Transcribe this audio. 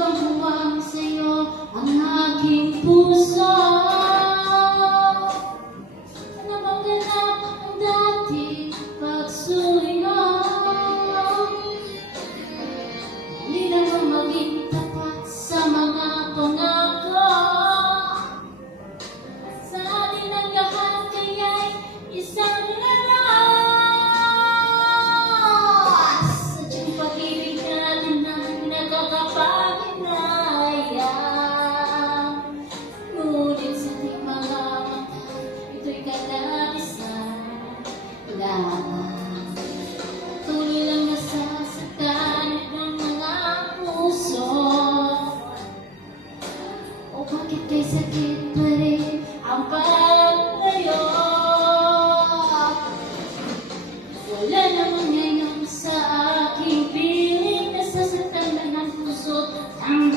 bang huwag sa'yo ang aking puso? Ano bang ganap ang dating pagsuyo? Hindi na ba maging tapat sa mga pangako? Sa atin ang lahat kaya'y isang lakas. Sadyang pag-ibig natin ang nakakapanghinayang. Ngunit sa ating mga mata, ito'y kalamisan lamang. Tuloy lang nasasaktan ng mga puso. O bakit kay sakit pa rin ang paglayo? Wala naman ngayon sa aking piling, nasasaktan lang ng puso ang